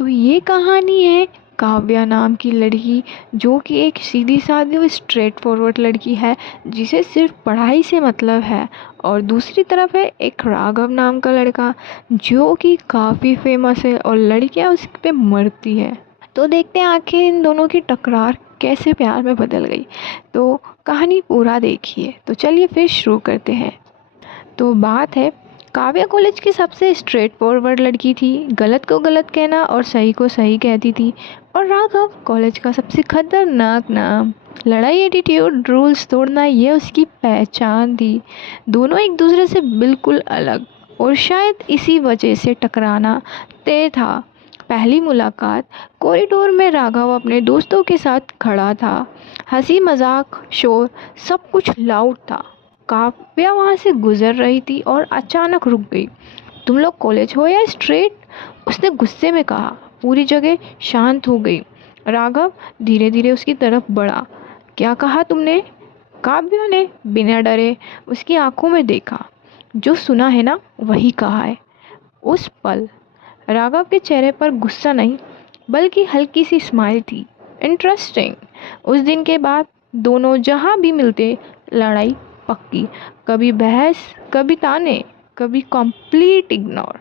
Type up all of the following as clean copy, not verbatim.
तो ये कहानी है काव्या नाम की लड़की, जो कि एक सीधी सादी और स्ट्रेट फॉरवर्ड लड़की है जिसे सिर्फ पढ़ाई से मतलब है। और दूसरी तरफ है एक राघव नाम का लड़का जो कि काफ़ी फेमस है और लड़कियां उस पे मरती है। तो देखते हैं आखिर इन दोनों की टकरार कैसे प्यार में बदल गई। तो कहानी पूरा देखिए। तो चलिए फिर शुरू करते हैं। तो बात है, काव्या कॉलेज की सबसे स्ट्रेट फॉरवर्ड लड़की थी, गलत को गलत कहना और सही को सही कहती थी। और राघव कॉलेज का सबसे खतरनाक नाम, लड़ाई, एटीट्यूड, रूल्स तोड़ना, ये उसकी पहचान थी। दोनों एक दूसरे से बिल्कुल अलग, और शायद इसी वजह से टकराना तय था। पहली मुलाकात, कॉरिडोर में राघव अपने दोस्तों के साथ खड़ा था। हंसी मजाक शोर सब कुछ लाउड था। काव्या वहाँ से गुजर रही थी और अचानक रुक गई। तुम लोग कॉलेज हो या स्ट्रेट? उसने गुस्से में कहा। पूरी जगह शांत हो गई। राघव धीरे धीरे उसकी तरफ बढ़ा। क्या कहा तुमने? काव्या ने बिना डरे उसकी आंखों में देखा। जो सुना है ना वही कहा है। उस पल राघव के चेहरे पर गुस्सा नहीं बल्कि हल्की सी स्माइल थी। इंटरेस्टिंग। उस दिन के बाद दोनों जहाँ भी मिलते लड़ाई पक्की। कभी बहस, कभी ताने, कभी कंप्लीट इग्नोर।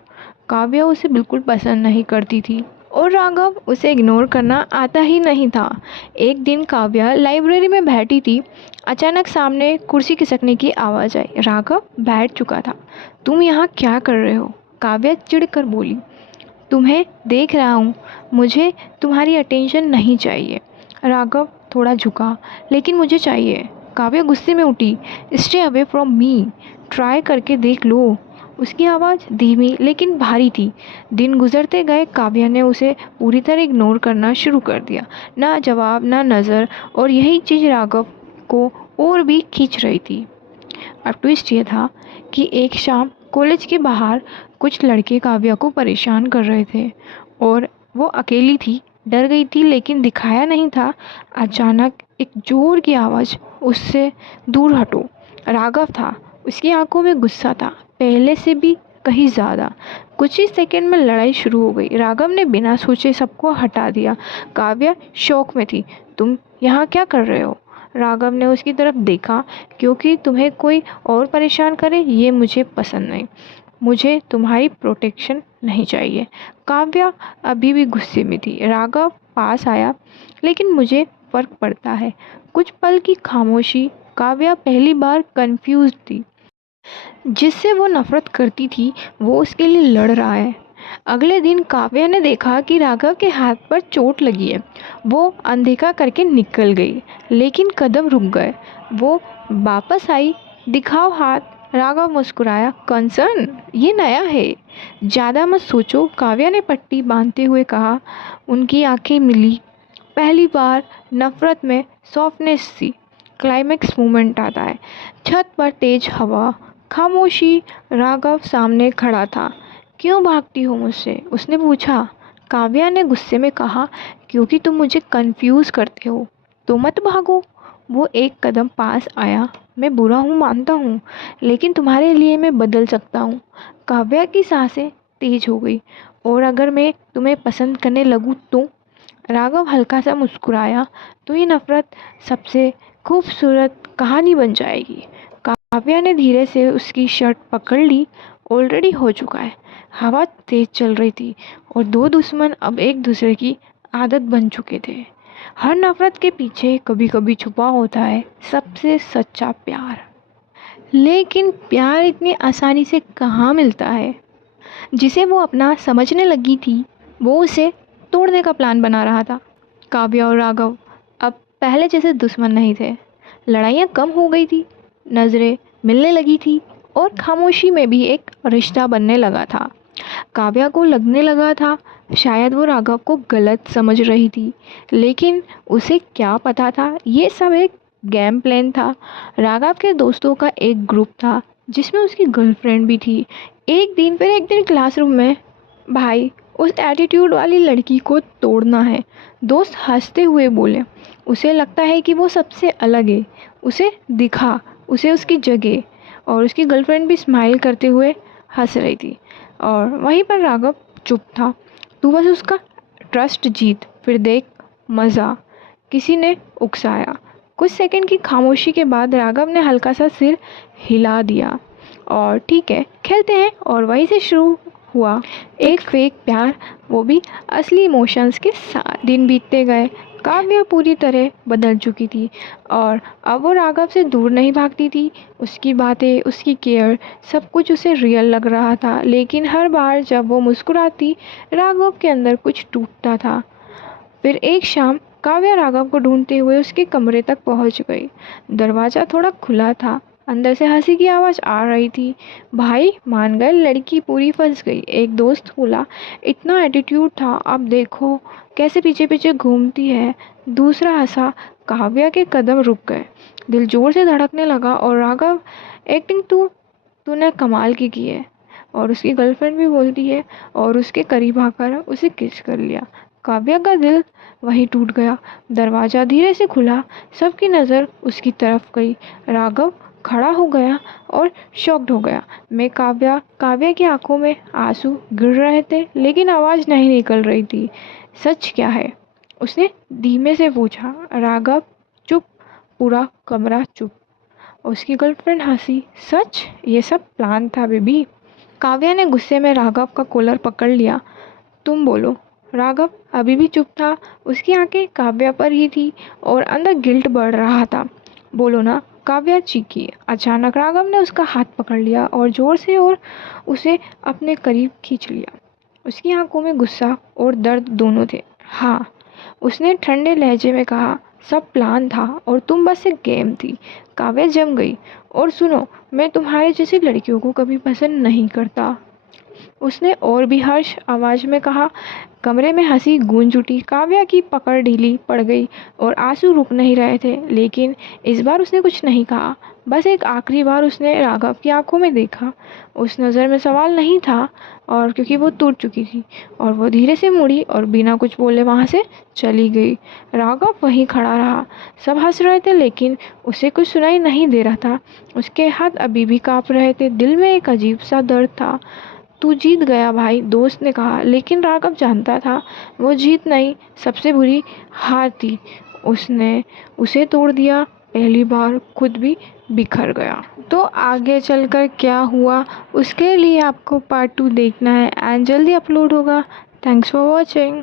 काव्या उसे बिल्कुल पसंद नहीं करती थी और राघव उसे इग्नोर करना आता ही नहीं था। एक दिन काव्या लाइब्रेरी में बैठी थी। अचानक सामने कुर्सी खिसकने की आवाज़ आई। राघव बैठ चुका था। तुम यहाँ क्या कर रहे हो? काव्या चिढ़कर बोली। तुम्हें देख रहा हूँ, मुझे तुम्हारी अटेंशन नहीं चाहिए। राघव थोड़ा झुका। लेकिन मुझे चाहिए। काव्या गुस्से में उठी। Stay away from me, try करके देख लो। उसकी आवाज़ धीमी लेकिन भारी थी। दिन गुजरते गए काव्या ने उसे पूरी तरह इग्नोर करना शुरू कर दिया। ना जवाब, ना नज़र, और यही चीज़ राघव को और भी खींच रही थी। अब ट्विस्ट ये था कि एक शाम कॉलेज के बाहर कुछ लड़के काव्या को परेशान कर रहे थे और वो अकेली थी। डर गई थी लेकिन दिखाया नहीं था। अचानक एक जोर की आवाज़, उससे दूर हटो। राघव था। उसकी आंखों में गुस्सा था, पहले से भी कहीं ज़्यादा। कुछ ही सेकंड में लड़ाई शुरू हो गई। राघव ने बिना सोचे सबको हटा दिया। काव्या शौक में थी। तुम यहाँ क्या कर रहे हो? राघव ने उसकी तरफ देखा। क्योंकि तुम्हें कोई और परेशान करे ये मुझे पसंद नहीं। मुझे तुम्हारी प्रोटेक्शन नहीं चाहिए। काव्या अभी भी गुस्से में थी। राघव पास आया। लेकिन मुझे फ़र्क पड़ता है। कुछ पल की खामोशी। काव्या पहली बार कंफ्यूज थी। जिससे वो नफरत करती थी वो उसके लिए लड़ रहा है। अगले दिन काव्या ने देखा कि राघव के हाथ पर चोट लगी है। वो अनदेखा करके निकल गई लेकिन कदम रुक गए। वो वापस आई। दिखाओ हाथ। राघव मुस्कुराया। कंसर्न? ये नया है, ज़्यादा मत सोचो, काव्या ने पट्टी बांधते हुए कहा। उनकी आंखें मिली। पहली बार नफरत में सॉफ्टनेस थी। क्लाइमेक्स मोमेंट आता है। छत पर तेज हवा, खामोशी। राघव सामने खड़ा था। क्यों भागती हो मुझसे? उसने पूछा। काव्या ने गुस्से में कहा, क्योंकि तुम मुझे कंफ्यूज करते हो। तो मत भागो। वो एक कदम पास आया। मैं बुरा हूँ मानता हूँ, लेकिन तुम्हारे लिए मैं बदल सकता हूँ। काव्या की सांसें तेज हो गई। और अगर मैं तुम्हें पसंद करने लगूँ तो? राघव हल्का सा मुस्कुराया। तो ये नफरत सबसे खूबसूरत कहानी बन जाएगी। काव्या ने धीरे से उसकी शर्ट पकड़ ली। ऑलरेडी हो चुका है। हवा तेज चल रही थी और दो दुश्मन अब एक दूसरे की आदत बन चुके थे। हर नफरत के पीछे कभी कभी छुपा होता है सबसे सच्चा प्यार। लेकिन प्यार इतनी आसानी से कहाँ मिलता है? जिसे वो अपना समझने लगी थी वो उसे तोड़ने का प्लान बना रहा था। काव्या और राघव अब पहले जैसे दुश्मन नहीं थे। लड़ाइयाँ कम हो गई थी, नज़रें मिलने लगी थी और खामोशी में भी एक रिश्ता बनने लगा था। काव्या को लगने लगा था शायद वो राघव को गलत समझ रही थी, लेकिन उसे क्या पता था ये सब एक गेम प्लान था। राघव के दोस्तों का एक ग्रुप था जिसमें उसकी गर्लफ्रेंड भी थी। एक दिन क्लासरूम में, भाई उस एटीट्यूड वाली लड़की को तोड़ना है। दोस्त हंसते हुए बोले। उसे लगता है कि वो सबसे अलग है। उसे दिखा, उसे उसकी जगह। और उसकी गर्लफ्रेंड भी स्माइल करते हुए हंस रही थी। और वहीं पर राघव चुप था। तू बस उसका ट्रस्ट जीत, फिर देख मज़ा, किसी ने उकसाया। कुछ सेकंड की खामोशी के बाद राघव ने हल्का सा सिर हिला दिया और ठीक है खेलते हैं, और वहीं से शुरू हुआ एक फेक प्यार, वो भी असली इमोशंस के साथ। दिन बीतते गए, काव्या पूरी तरह बदल चुकी थी और अब वो राघव से दूर नहीं भागती थी। उसकी बातें, उसकी केयर, सब कुछ उसे रियल लग रहा था, लेकिन हर बार जब वो मुस्कुराती राघव के अंदर कुछ टूटता था। फिर एक शाम काव्या राघव को ढूंढते हुए उसके कमरे तक पहुंच गई। दरवाज़ा थोड़ा खुला था, अंदर से हंसी की आवाज़ आ रही थी। भाई मान गए, लड़की पूरी फंस गई, एक दोस्त बोला। इतना एटीट्यूड था, अब देखो कैसे पीछे पीछे घूमती है। दूसरा हंसा। काव्या के कदम रुक गए, दिल जोर से धड़कने लगा। और राघव, एक्टिंग तूने कमाल की है। और उसकी गर्लफ्रेंड भी बोलती है और उसके करीब आकर उसे किस कर लिया। काव्या का दिल वहीं टूट गया। दरवाज़ा धीरे से खुला, सबकी नज़र उसकी तरफ गई। राघव खड़ा हो गया और शॉक्ड हो गया। मैं काव्या की आंखों में आंसू गिर रहे थे, लेकिन आवाज़ नहीं निकल रही थी। सच क्या है? उसने धीमे से पूछा। राघव चुप, पूरा कमरा चुप। उसकी गर्लफ्रेंड हंसी। सच? ये सब प्लान था बेबी। काव्या ने गुस्से में राघव का कॉलर पकड़ लिया। तुम बोलो। राघव अभी भी चुप था, उसकी आंखें काव्या पर ही थी और अंदर गिल्ट बढ़ रहा था। बोलो ना, काव्या चीखी। अचानक राघव ने उसका हाथ पकड़ लिया और जोर से और उसे अपने करीब खींच लिया। उसकी आंखों में गुस्सा और दर्द दोनों थे। हाँ, उसने ठंडे लहजे में कहा, सब प्लान था और तुम बस एक गेम थी। काव्या जम गई। और सुनो, मैं तुम्हारे जैसी लड़कियों को कभी पसंद नहीं करता, उसने और भी हर्ष आवाज में कहा। कमरे में हंसी गूंज उठी। काव्या की पकड़ ढीली पड़ गई और आंसू रुक नहीं रहे थे, लेकिन इस बार उसने कुछ नहीं कहा। बस एक आखिरी बार उसने राघव की आंखों में देखा। उस नज़र में सवाल नहीं था, और क्योंकि वो टूट चुकी थी। और वो धीरे से मुड़ी और बिना कुछ बोले वहाँ से चली गई। राघव वहीं खड़ा रहा। सब हंस रहे थे, लेकिन उसे कुछ सुनाई नहीं दे रहा था। उसके हाथ अभी भी काँप रहे थे, दिल में एक अजीब सा दर्द था। तू जीत गया भाई, दोस्त ने कहा, लेकिन राघव जानता था वो जीत नहीं, सबसे बुरी हार थी। उसने उसे तोड़ दिया। पहली बार खुद भी बिखर गया। तो आगे चलकर क्या हुआ, उसके लिए आपको पार्ट 2 देखना है एंड जल्दी अपलोड होगा। Thanks for watching.